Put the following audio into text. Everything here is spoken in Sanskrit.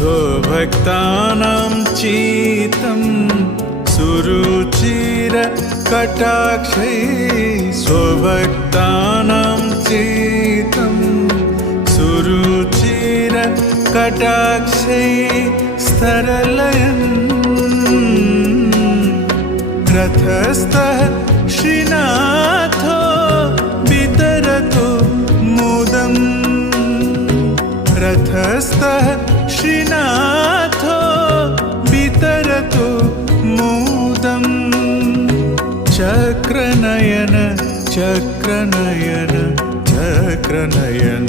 स्वभक्तानां चित्तं सुरुचिरकटाक्षै स्वभक्तानां चित्तं सुरुचिरकटाक्षै स्तरलयन् रथस्थः श्रीनाथो वितरतु मुदम् रथस्थः श्रीनाथो वितरतु मुदम् चक्रनयन चक्रनयन चक्रनयन